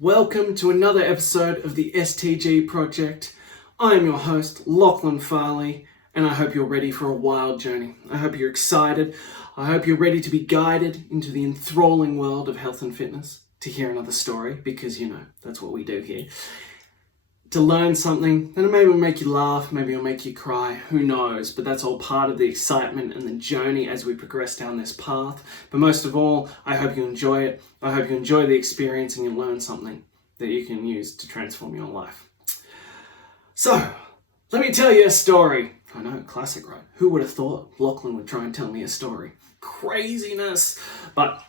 Welcome to another episode of the STG project. I am your host, Lachlan Farley, and I hope you're ready for a wild journey. I hope you're excited. I hope you're ready to be guided into the enthralling world of health and fitness, to hear another story, because that's what we do here. To learn something that maybe will make you laugh, maybe it'll make you cry, who knows, but that's all part of the excitement and the journey as we progress down this path. But most of all, I hope you enjoy it. I hope you enjoy the experience and you learn something that you can use to transform your life. So, let me tell you a story. I know, classic, right? Who would have thought Lachlan would try and tell me a story? Craziness! But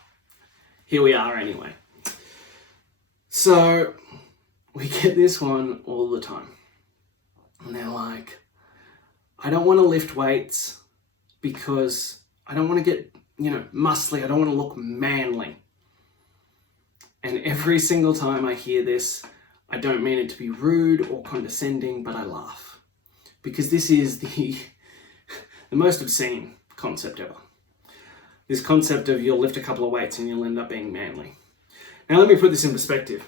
here we are anyway. So, we get this one all the time. And they're like, I don't want to lift weights because I don't want to get, muscly. I don't want to look manly. And every single time I hear this, I don't mean it to be rude or condescending, but I laugh. Because this is the most obscene concept ever. This concept of you'll lift a couple of weights and you'll end up being manly. Now let me put this in perspective.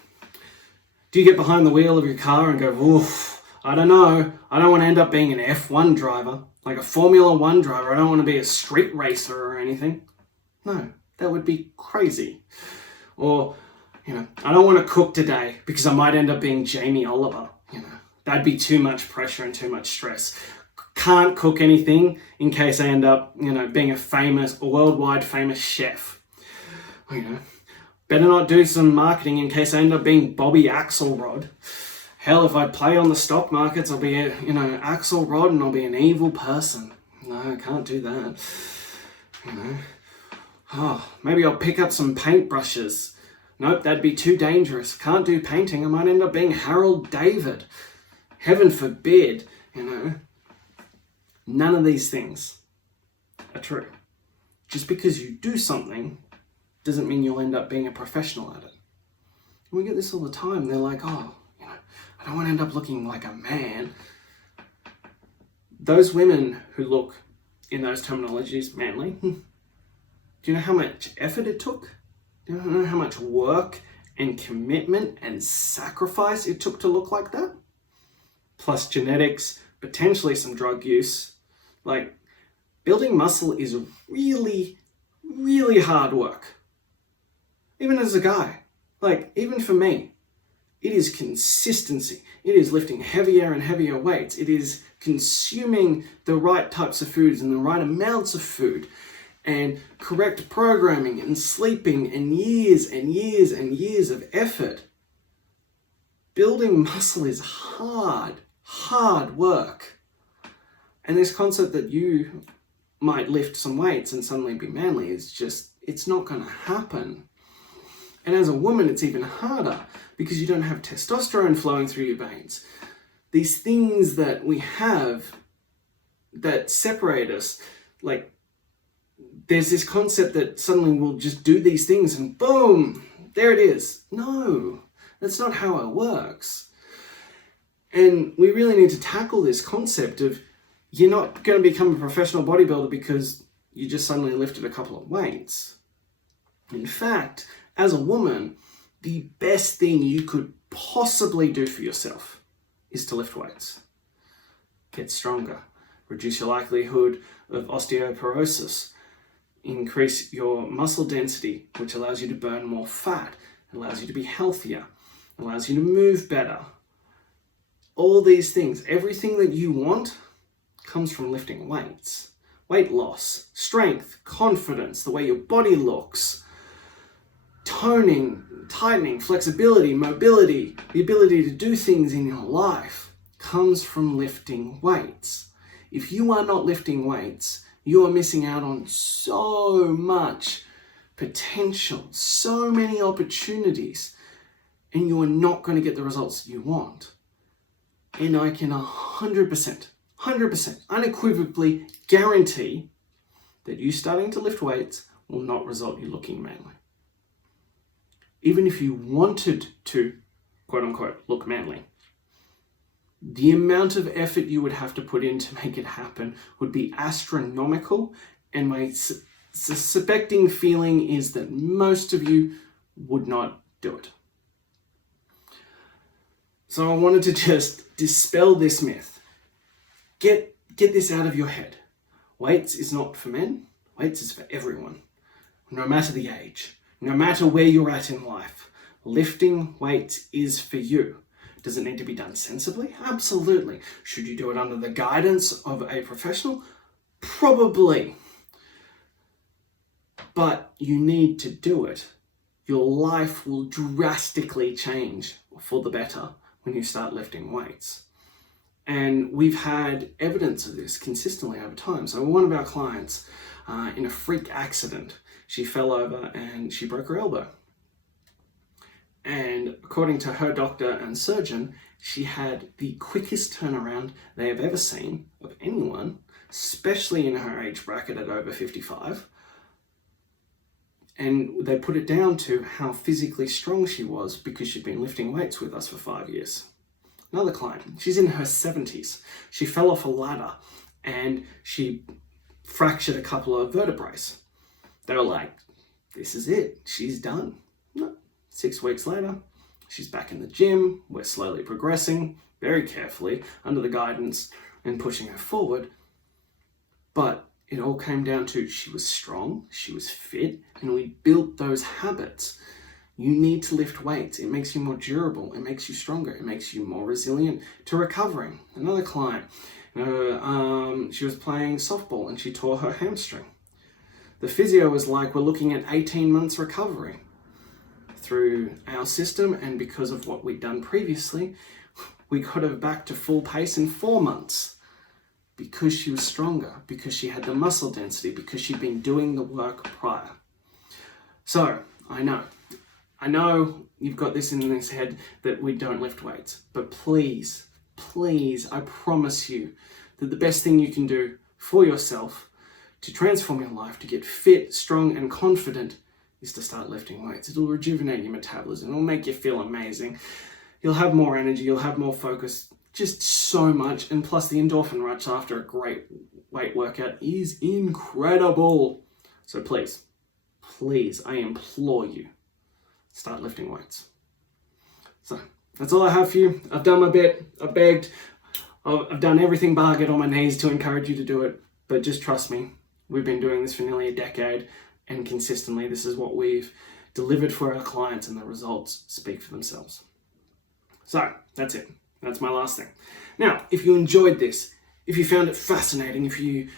Do you get behind the wheel of your car and go, oof, I don't know. I don't want to end up being an F1 driver, like a Formula 1 driver. I don't want to be a street racer or anything. No, that would be crazy. Or, I don't want to cook today because I might end up being Jamie Oliver. That'd be too much pressure and too much stress. Can't cook anything in case I end up, being a worldwide famous chef. Better not do some marketing in case I end up being Bobby Axelrod. Hell, if I play on the stock markets, I'll be, Axelrod and I'll be an evil person. No, I can't do that. Maybe I'll pick up some paintbrushes. Nope, that'd be too dangerous. Can't do painting. I might end up being Harold David. Heaven forbid, None of these things are true. Just because you do something doesn't mean you'll end up being a professional at it. And we get this all the time. They're like, I don't want to end up looking like a man. Those women who look in those terminologies manly, do you know how much effort it took? Do you know how much work and commitment and sacrifice it took to look like that? Plus genetics, potentially some drug use. Like, building muscle is really, really hard work. Even as a guy, even for me, it is consistency. It is lifting heavier and heavier weights. It is consuming the right types of foods and the right amounts of food and correct programming and sleeping and years and years and years of effort. Building muscle is hard work. And this concept that you might lift some weights and suddenly be manly is just, it's not going to happen. And as a woman, it's even harder because you don't have testosterone flowing through your veins. These things that we have that separate us, there's this concept that suddenly we'll just do these things and boom, there it is. No, that's not how it works. And we really need to tackle this concept of you're not going to become a professional bodybuilder because you just suddenly lifted a couple of weights. In fact, as a woman, the best thing you could possibly do for yourself is to lift weights. Get stronger, reduce your likelihood of osteoporosis, increase your muscle density, which allows you to burn more fat, allows you to be healthier, allows you to move better. All these things, everything that you want comes from lifting weights. Weight loss, strength, confidence, the way your body looks, toning, tightening, flexibility, mobility, the ability to do things in your life comes from lifting weights. If you are not lifting weights, you are missing out on so much potential, so many opportunities, and you are not going to get the results you want. And I can 100%, unequivocally guarantee that you starting to lift weights will not result in you looking manly. Even if you wanted to, quote unquote, look manly, the amount of effort you would have to put in to make it happen would be astronomical. And my suspecting feeling is that most of you would not do it. So I wanted to just dispel this myth. Get this out of your head. Weights is not for men. Weights is for everyone. No matter the age, no matter where you're at in life, lifting weights is for you. Does it need to be done sensibly? Absolutely. Should you do it under the guidance of a professional? Probably. But you need to do it. Your life will drastically change for the better when you start lifting weights. And we've had evidence of this consistently over time. So one of our clients, in a freak accident, she fell over and she broke her elbow. And according to her doctor and surgeon, she had the quickest turnaround they have ever seen of anyone, especially in her age bracket at over 55. And they put it down to how physically strong she was because she'd been lifting weights with us for 5 years. Another client, she's in her 70s. She fell off a ladder and she fractured a couple of vertebrae. They were like, this is it, she's done. No. 6 weeks later, she's back in the gym. We're slowly progressing, very carefully, under the guidance and pushing her forward. But it all came down to she was strong, she was fit, and we built those habits. You need to lift weights. It makes you more durable. It makes you stronger. It makes you more resilient to recovering. Another client, she was playing softball and she tore her hamstring. The physio was like, we're looking at 18 months recovery. Through our system and because of what we'd done previously, we got her back to full pace in 4 months because she was stronger, because she had the muscle density, because she'd been doing the work prior. So I know you've got this in this head that we don't lift weights, but please, I promise you that the best thing you can do for yourself to transform your life, to get fit, strong, and confident is to start lifting weights. It'll rejuvenate your metabolism. It'll make you feel amazing. You'll have more energy. You'll have more focus. Just so much. And plus the endorphin rush after a great weight workout is incredible. So please, I implore you, start lifting weights. So that's all I have for you. I've done my bit. I've begged. I've done everything bar get on my knees to encourage you to do it. But just trust me, we've been doing this for nearly a decade. And consistently, this is what we've delivered for our clients, and the results speak for themselves. So that's it. That's my last thing. Now, if you enjoyed this, if you found it fascinating, if you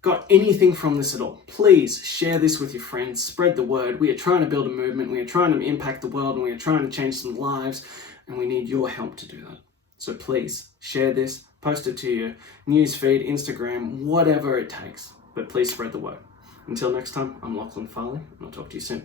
got anything from this at all, please share this with your friends, spread the word. We are trying to build a movement. We are trying to impact the world, and we are trying to change some lives, and we need your help to do that. So please share this, post it to your newsfeed, Instagram, whatever it takes, but please spread the word. Until next time, I'm Lachlan Farley, and I'll talk to you soon.